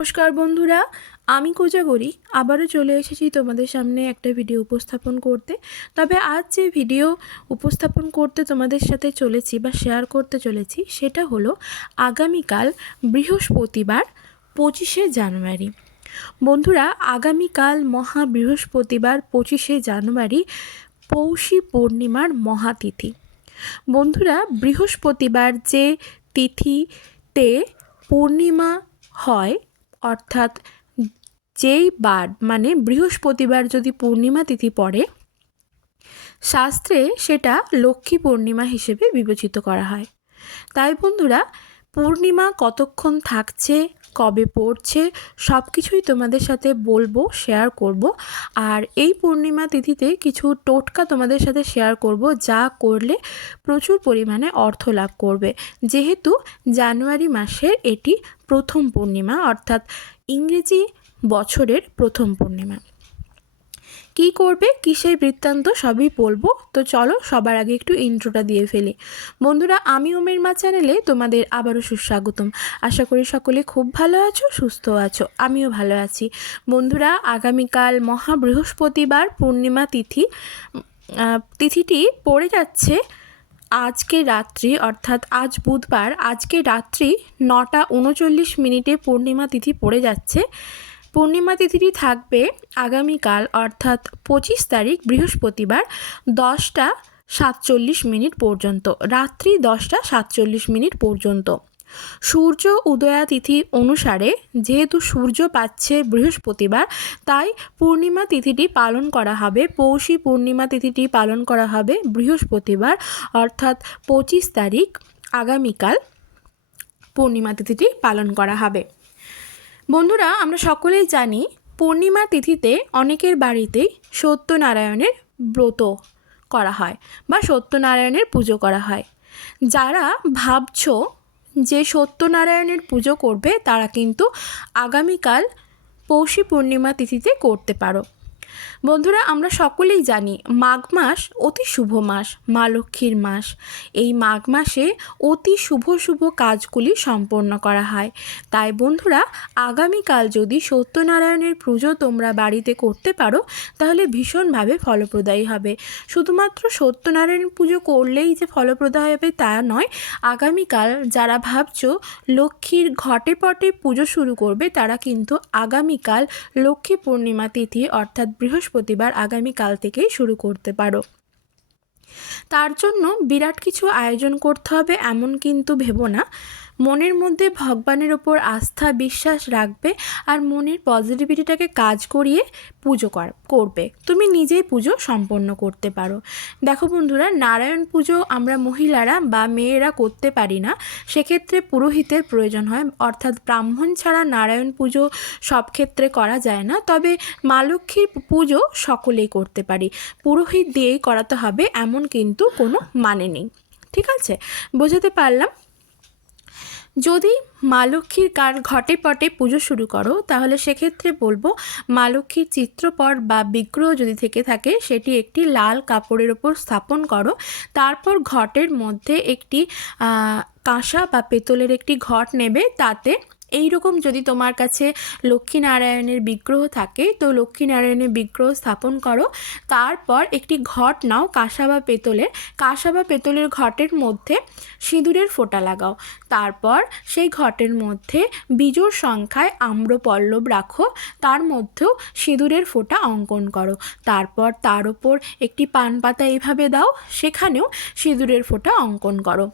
নমস্কার বন্ধুরা, আমি কোজাগরি আবারও চলে এসেছি তোমাদের সামনে একটা ভিডিও উপস্থাপন করতে। তবে আজ যে ভিডিও উপস্থাপন করতে তোমাদের সাথে চলেছি বা শেয়ার করতে চলেছি সেটা হলো আগামীকাল বৃহস্পতিবার 25শে জানুয়ারি। বন্ধুরা, আগামীকাল মহা বৃহস্পতিবার 25শে জানুয়ারি পৌষী পূর্ণিমার মহাতিথি। বন্ধুরা, বৃহস্পতিবার যে তিথিতে পূর্ণিমা হয়, অর্থাৎ যেই বার মানে বৃহস্পতিবার যদি পূর্ণিমা তিথি পড়ে, শাস্ত্রে সেটা লক্ষ্মী পূর্ণিমা হিসেবে বিবেচিত করা হয়। তাই বন্ধুরা, পূর্ণিমা কতক্ষণ থাকছে, কবে পড়ছে, সব কিছুই তোমাদের সাথে বলবো, শেয়ার করব। আর এই পূর্ণিমা তিথিতে কিছু টোটকা তোমাদের সাথে শেয়ার করব, যা করলে প্রচুর পরিমাণে অর্থ লাভ করবে। যেহেতু জানুয়ারি মাসের এটি প্রথম পূর্ণিমা, অর্থাৎ ইংরেজি বছরের প্রথম পূর্ণিমা। কি করবে, কিসের বৃত্তান্ত, সবই বলবো। তো চলো সবার আগে একটু ইন্ট্রোটা দিয়ে ফেলি। বন্ধুরা, আমি ওমের মা চ্যানেলে তোমাদের আবারও সুস্বাগতম। আশা করি সকলে খুব ভালো আছো, সুস্থ আছো, আমিও ভালো আছি। বন্ধুরা, আগামীকাল মহা বৃহস্পতিবার পূর্ণিমা তিথিটি পড়ে যাচ্ছে আজকে রাত্রি, অর্থাৎ আজ বুধবার, আজকে রাত্রি 9:39 পূর্ণিমা তিথি পড়ে যাচ্ছে। পূর্ণিমা তিথিটি থাকবে আগামীকাল অর্থাৎ 25 তারিখ বৃহস্পতিবার 10:47 পর্যন্ত, রাত্রি 10:47 পর্যন্ত। সূর্য উদয়া তিথি অনুসারে যেহেতু সূর্য পাচ্ছে বৃহস্পতিবার, তাই পূর্ণিমা তিথিটি পালন করা হবে, পৌষী পূর্ণিমা তিথিটি পালন করা হবে বৃহস্পতিবার অর্থাৎ 25 তারিখ আগামীকাল পূর্ণিমা তিথিটি পালন করা হবে। বন্ধুরা, আমরা সকলেই জানি পূর্ণিমা তিথিতে অনেকের বাড়িতেই সত্যনারায়ণের ব্রত করা হয় বা সত্যনারায়ণের পুজো করা হয়। যারা ভাবছো যে সত্যনারায়ণের পুজো করবে, তারা কিন্তু আগামীকাল পৌষী পূর্ণিমা তিথিতে করতে পারো। বন্ধুরা, আমরা সকলেই জানি মাঘ মাস অতি শুভ মাস, মা লক্ষ্মীর মাস। এই মাঘ মাসে অতি শুভ শুভ কাজগুলি সম্পন্ন করা হয়। তাই বন্ধুরা, আগামীকাল যদি সত্যনারায়ণের পুজো তোমরা বাড়িতে করতে পারো, তাহলে ভীষণভাবে ফলপ্রদায়ী হবে। শুধুমাত্র সত্যনারায়ণ পুজো করলেই যে ফলপ্রদায়ী হবে তা নয়, আগামীকাল যারা ভাবছো লক্ষ্মীর ঘটে পটে পুজো শুরু করবে, তারা কিন্তু আগামীকাল লক্ষ্মী পূর্ণিমা তিথি অর্থাৎ বৃহস্পতিবার আগামীকাল থেকেই শুরু করতে পারো। তার জন্য বিরাট কিছু আয়োজন করতে হবে এমন কিন্তু ভেবো না। মনের মধ্যে ভগবানের ওপর আস্থা বিশ্বাস রাখবে আর মনের পজিটিভিটিটাকে কাজ করিয়ে পুজো করবে, তুমি নিজেই পুজো সম্পন্ন করতে পারো। দেখো বন্ধুরা, নারায়ণ পুজো আমরা মহিলারা বা মেয়েরা করতে পারি না, সেক্ষেত্রে পুরোহিতের প্রয়োজন হয়, অর্থাৎ ব্রাহ্মণ ছাড়া নারায়ণ পুজো সব ক্ষেত্রে করা যায় না। তবে মা লক্ষ্মীর পুজো সকলেই করতে পারি, পুরোহিত দিয়েই করাতে হবে এমন কিন্তু কোনো মানে নেই। ঠিক আছে, বোঝাতে পারলাম? যদি মা লক্ষ্মীর ঘটে পটে পুজো শুরু করো, তাহলে সেক্ষেত্রে বলবো মা লক্ষ্মীর চিত্রপট বা বিগ্রহ যদি থেকে থাকে, সেটি একটি লাল কাপড়ের ওপর স্থাপন করো। তারপর ঘটের মধ্যে একটি কাঁসা বা পেতলের একটি ঘট নেবে, তাতে এইরকম যদি তোমার কাছে লক্ষ্মীনারায়ণের বিগ্রহ থাকে, তো লক্ষ্মীনারায়ণের বিগ্রহ স্থাপন করো। তারপর একটি ঘট নাও কাঁসা বা পেতলের ঘটের মধ্যে সিঁদুরের ফোঁটা লাগাও। তারপর সেই ঘটের মধ্যে বিজোড় সংখ্যায় আম্রপল্লব রাখো, তার মধ্যেও সিঁদুরের ফোঁটা অঙ্কন করো। তারপর তার ওপর একটি পান পাতা এইভাবে দাও, সেখানেও সিঁদুরের ফোঁটা অঙ্কন করো।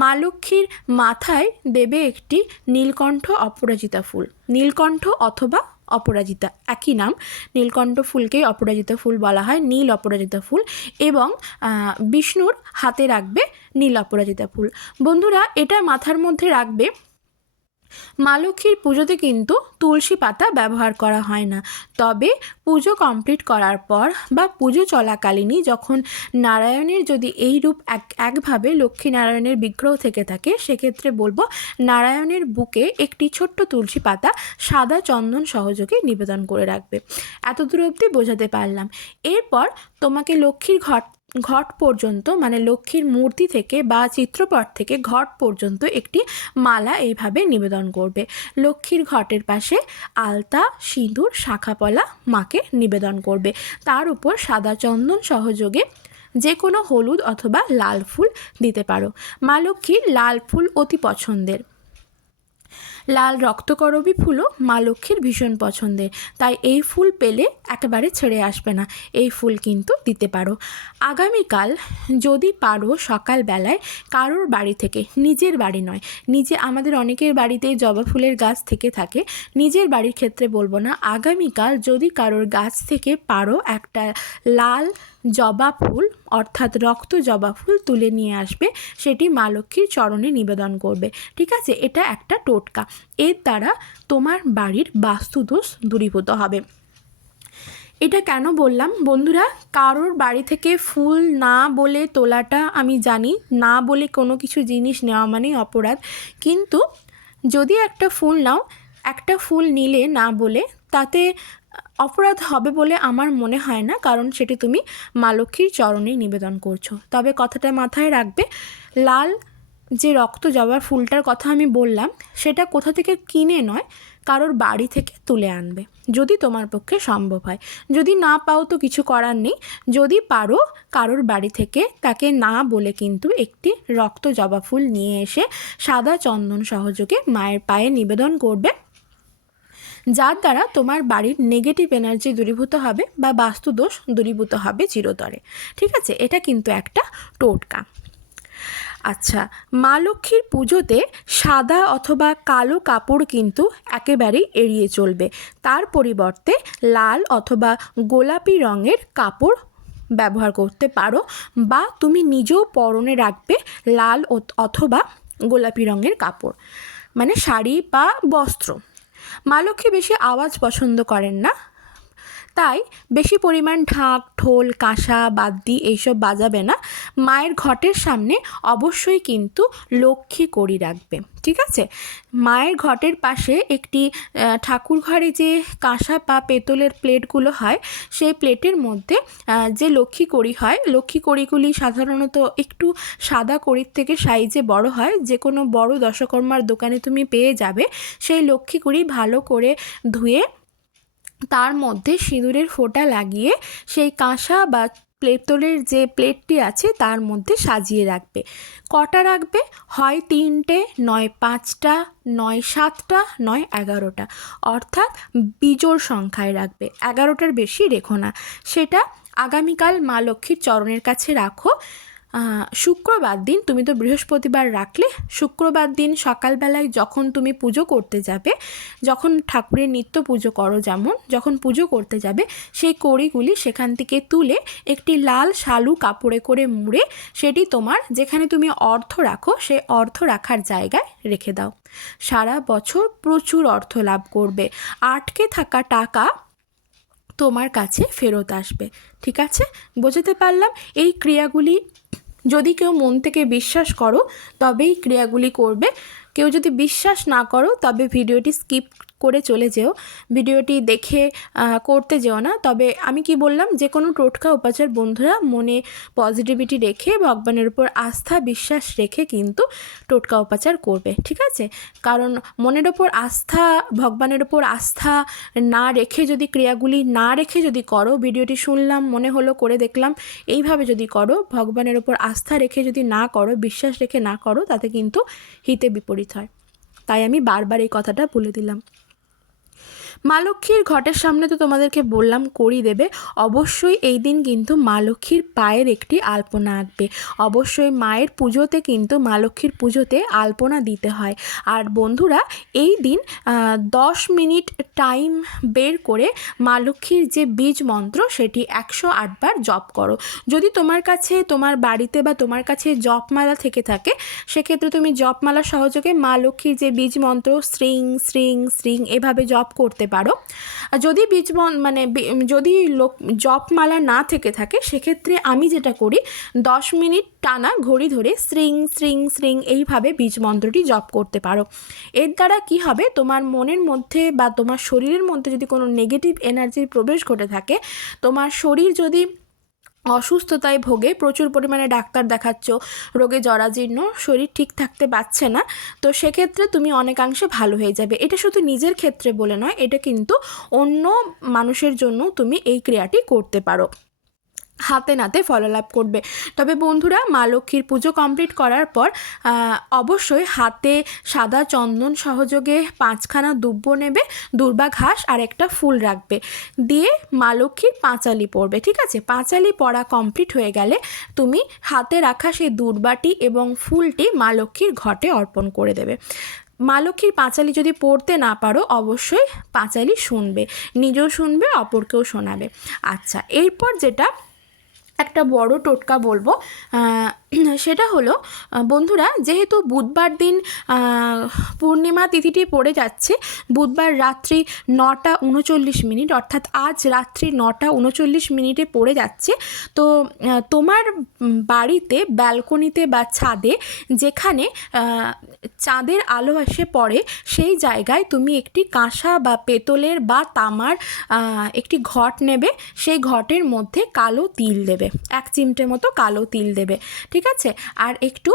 মা লক্ষ্মীর মাথায় দেবে একটি নীলকণ্ঠ অপরাজিতা ফুল, নীলকণ্ঠ অথবা অপরাজিতা একই নাম, নীলকণ্ঠ ফুলকেই অপরাজিতা ফুল বলা হয়, নীল অপরাজিতা ফুল। এবং বিষ্ণুর হাতে রাখবে নীল অপরাজিতা ফুল। বন্ধুরা, এটা মাথার মধ্যে রাখবে। মা লক্ষ্মীর পুজোতে কিন্তু তুলসী পাতা ব্যবহার করা হয় না, তবে পুজো কমপ্লিট করার পর বা পুজো চলাকালীনই যখন নারায়ণের যদি এই রূপ একভাবে লক্ষ্মীনারায়ণের বিগ্রহ থেকে থাকে, সেক্ষেত্রে বলবো নারায়ণের বুকে একটি ছোট্ট তুলসী পাতা সাদা চন্দন সহযোগে নিবেদন করে রাখবে। এত দূর অবধি বোঝাতে পারলাম। এরপর তোমাকে লক্ষ্মীর ঘট পর্যন্ত, মানে লক্ষ্মীর মূর্তি থেকে বা চিত্রপট থেকে ঘট পর্যন্ত একটি মালা এইভাবে নিবেদন করবে। লক্ষ্মীর ঘটের পাশে আলতা, সিঁদুর, শাঁখাপলা মাকে নিবেদন করবে। তার উপর সাদা চন্দন সহযোগে যে কোনো হলুদ অথবা লাল ফুল দিতে পারো। মা লক্ষ্মীর লাল ফুল অতি পছন্দের। লাল রক্তকরবী ফুলও মা লক্ষ্মীর ভীষণ পছন্দের, তাই এই ফুল পেলে একেবারে ছেড়ে আসবে না, এই ফুল কিন্তু দিতে পারো। আগামীকাল যদি পারো সকালবেলায় কারোর বাড়ি থেকে, নিজের বাড়ি নয়, আমাদের অনেকের বাড়িতে জবা ফুলের গাছ থেকে থাকে, নিজের বাড়ির ক্ষেত্রে বলবো না, আগামীকাল যদি কারোর গাছ থেকে পারো একটা লাল জবা ফুল অর্থাৎ রক্ত জবা ফুল তুলে নিয়ে আসবে, সেটি মা লক্ষ্মীর চরণে নিবেদন করবে। ঠিক আছে, এটা একটা টোটকা, এর দ্বারা তোমার বাড়ির বাস্তুদোষ দূরীভূত হবে। এটা কেন বললাম বন্ধুরা, কারোর বাড়ি থেকে ফুল না বলে তোলাটা আমি জানি, না বলে কোনো কিছু জিনিস নেওয়া মানেই অপরাধ, কিন্তু যদি একটা ফুল নাও, একটা ফুল নিলে না বলে, তাতে অপরাধ হবে বলে আমার মনে হয় না, কারণ সেটি তুমি মা লক্ষ্মীর চরণেই নিবেদন করছো। তবে কথাটা মাথায় রাখবে, লাল যে রক্ত জবার ফুলটার কথা আমি বললাম, সেটা কোথা থেকে কিনে নয়, কারোর বাড়ি থেকে তুলে আনবে, যদি তোমার পক্ষে সম্ভব হয়। যদি না পাও তো কিছু করার নেই, যদি পারো কারোর বাড়ি থেকে তাকে না বলে কিন্তু একটি রক্ত জবা ফুল নিয়ে এসে সাদা চন্দন সহযোগে মায়ের পায়ে নিবেদন করবে, যার দ্বারা তোমার বাড়ির নেগেটিভ এনার্জি দূরীভূত হবে বা বাস্তুদোষ দূরীভূত হবে চিরতরে। ঠিক আছে, এটা কিন্তু একটা টোটকা। আচ্ছা, মা লক্ষ্মীর পুজোতে সাদা অথবা কালো কাপড় কিন্তু একেবারেই এড়িয়ে চলবে, তার পরিবর্তে লাল অথবা গোলাপি রঙের কাপড় ব্যবহার করতে পারো, বা তুমি নিজেও পরনে রাখবে লাল অথবা গোলাপি রঙের কাপড়, মানে শাড়ি বা বস্ত্র। মা লক্ষ্মী বেশি আওয়াজ পছন্দ করেন না, তাই বেশি পরিমাণ ঢাক, ঢোল, কাঁসা, বাদ্যি এইসব বাজাবে না। মায়ের ঘটের সামনে অবশ্যই কিন্তু লক্ষ্মী কড়ি রাখবে। ঠিক আছে, মায়ের ঘটের পাশে একটি ঠাকুর ঘরে যে কাঁসা বা পেতলের প্লেটগুলো হয়, সেই প্লেটের মধ্যে যে লক্ষ্মী কড়ি হয়, লক্ষ্মী কড়িগুলি সাধারণত একটু সাদা কড়ির থেকে সাইজে বড় হয়, যে কোনো বড় দশকর্মার দোকানে তুমি পেয়ে যাবে। সেই লক্ষ্মী কড়ি ভালো করে ধুয়ে তার মধ্যে সিঁদুরের ফোঁটা লাগিয়ে সেই কাঁসা বা পেতলের যে প্লেটটি আছে তার মধ্যে সাজিয়ে রাখবে। কটা রাখবে? হয় 3টে, নয় 5টা, নয় 7টা, নয় 11টা, অর্থাৎ বিজোড় সংখ্যায় রাখবে, 11টার বেশি রেখো না। সেটা আগামীকাল মা লক্ষ্মীর চরণের কাছে রাখো। শুক্রবার দিন, তুমি তো বৃহস্পতিবার রাখলে, শুক্রবার দিন সকালবেলায় যখন তুমি পুজো করতে যাবে, যখন ঠাকুরের নিত্য পুজো করো, যখন পুজো করতে যাবে, সেই কড়িগুলি সেখান থেকে তুলে একটি লাল শালু কাপড়ে করে মুড়ে সেটি তোমার যেখানে তুমি অর্থ রাখো সেই অর্থ রাখার জায়গায় রেখে দাও। সারা বছর প্রচুর অর্থ লাভ করবে, আটকে থাকা টাকা তোমার কাছে ফেরত আসবে। ঠিক আছে, বোঝাতে পারলাম? এই ক্রিয়াগুলি যদি কেউ মন থেকে বিশ্বাস করো তবেই ক্রিয়াগুলি করবে, কেউ যদি বিশ্বাস না করো তবে ভিডিওটি স্কিপ করে চলে যেও, ভিডিওটি দেখে করতে যেও না। তবে আমি কি বললাম, যে কোনো টোটকা উপাচার বন্ধুরা মনে পজিটিভিটি রেখে, ভগবানের উপর আস্থা বিশ্বাস রেখে কিন্তু টোটকা উপাচার করবে। ঠিক আছে, কারণ মনের ওপর আস্থা, ভগবানের ওপর আস্থা না রেখে যদি ক্রিয়াগুলি না রেখে যদি করো, ভিডিওটি শুনলাম মনে হলো করে দেখলাম, এইভাবে যদি করো, ভগবানের ওপর আস্থা রেখে যদি না করো, বিশ্বাস রেখে না করো, তাতে কিন্তু হিতে বিপরীত হয়। তাই আমি বারবার এই কথাটা বলে দিলাম। মা লক্ষ্মীর ঘটের সামনে তো তোমাদেরকে বললাম কড়ি দেবে, অবশ্যই এই দিন কিন্তু মা লক্ষ্মীর পায়ের একটি আলপনা আঁকবে। অবশ্যই মায়ের পুজোতে কিন্তু মা লক্ষ্মীর পুজোতে আলপনা দিতে হয়। আর বন্ধুরা, এই দিন 10 মিনিট টাইম বের করে মা লক্ষ্মীর যে বীজ মন্ত্র সেটি 108 বার জপ করো। যদি তোমার কাছে, তোমার বাড়িতে বা তোমার কাছে জপমালা থেকে থাকে, সেক্ষেত্রে তুমি জপমালা সহযোগে মা লক্ষ্মীর যে বীজ মন্ত্র শ্রিং শ্রিং শ্রিং এভাবে জপ করতে পারো। যদি যদি জপমালা না থেকে থাকে, সেক্ষেত্রে আমি যেটা করি, 10 মিনিট টানা ঘড়ি ধরে শ্রিং শ্রিং শ্রিং এইভাবে বীজ মন্ত্রটি জপ করতে পারো। এর দ্বারা কি হবে, তোমার মনের মধ্যে বা তোমার শরীরের মধ্যে যদি কোনো নেগেটিভ এনার্জির প্রবেশ ঘটে থাকে, তোমার শরীর যদি অসুস্থতায় ভোগে, প্রচুর পরিমাণে ডাক্তার দেখাচ্ছ, রোগে জরাজীর্ণ, শরীর ঠিক থাকতে পারছে না, তো সেক্ষেত্রে তুমি অনেকাংশে ভালো হয়ে যাবে। এটা শুধু নিজের ক্ষেত্রে বলে নয়, এটা কিন্তু অন্য মানুষের জন্য তুমি এই ক্রিয়াটি করতে পারো, হাতে নাতে ফললাভ করবে। তবে বন্ধুরা, মা লক্ষ্মীর পুজো কমপ্লিট করার পর অবশ্যই হাতে সাদা চন্দন সহযোগে 5খানা দুব্ব নেবে, দুর্বা ঘাস আর একটা ফুল রাখবে, দিয়ে মা লক্ষ্মীর পাঁচালি পড়বে। ঠিক আছে, পাঁচালি পড়া কমপ্লিট হয়ে গেলে তুমি হাতে রাখা সেই দুর্বাটি এবং ফুলটি মা লক্ষ্মীর ঘটে অর্পণ করে দেবে। মা লক্ষ্মীর পাঁচালি যদি পড়তে না পারো, অবশ্যই পাঁচালি শুনবে, নিজেও শুনবে, অপরকেও শোনাবে। আচ্ছা, এরপর যেটা একটা বড় টোটকা বলবো, সেটা হলো বন্ধুরা, যেহেতু বুধবার দিন পূর্ণিমা তিথিটি পড়ে যাচ্ছে, বুধবার রাত্রি 9:39, অর্থাৎ আজ রাত্রি 9:39 পড়ে যাচ্ছে, তো তোমার বাড়িতে ব্যালকনিতে বা ছাদে যেখানে চাঁদের আলো এসে পড়ে, সেই জায়গায় তুমি একটি কাঁসা বা পেতলের বা তামার একটি ঘট নেবে, সেই ঘটের মধ্যে কালো তিল দেবে, 1 চিমটে মতো কালো তিল দেবে। ঠিক আছে, আর একটু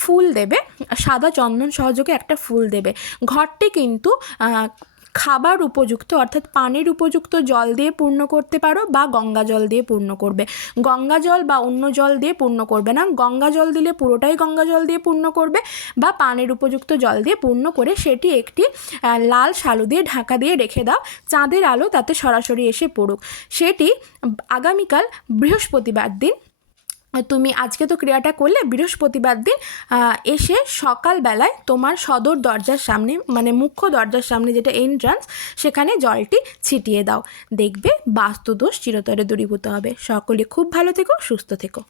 ফুল দেবে, সাদা চন্দন সহযোগে একটা ফুল দেবে। ঘরটি কিন্তু খাবার উপযুক্ত, অর্থাৎ পানির উপযুক্ত জল দিয়ে পূর্ণ করতে পারো বা গঙ্গা জল দিয়ে পূর্ণ করবে। গঙ্গা জল বা অন্য জল দিয়ে পূর্ণ করবে না, গঙ্গা জল দিলে পুরোটাই গঙ্গা জল দিয়ে পূর্ণ করবে, বা পানির উপযুক্ত জল দিয়ে পূর্ণ করে সেটি একটি লাল শালু দিয়ে ঢাকা দিয়ে রেখে দাও, চাঁদের আলো তাতে সরাসরি এসে পড়ুক। সেটি আগামীকাল বৃহস্পতিবার দিন, তুমি আজকে তো ক্রিয়াটা করলে, বৃহস্পতিবার দিন এসে সকালবেলায় তোমার সদর দরজার সামনে, মানে মুখ্য দরজার সামনে যেটা এন্ট্রান্স, সেখানে জলটি ছিটিয়ে দাও। দেখবে বাস্তুদোষ চিরতরে দূরীভূত হবে। সকলে খুব ভালো থেকো, সুস্থ থেকো।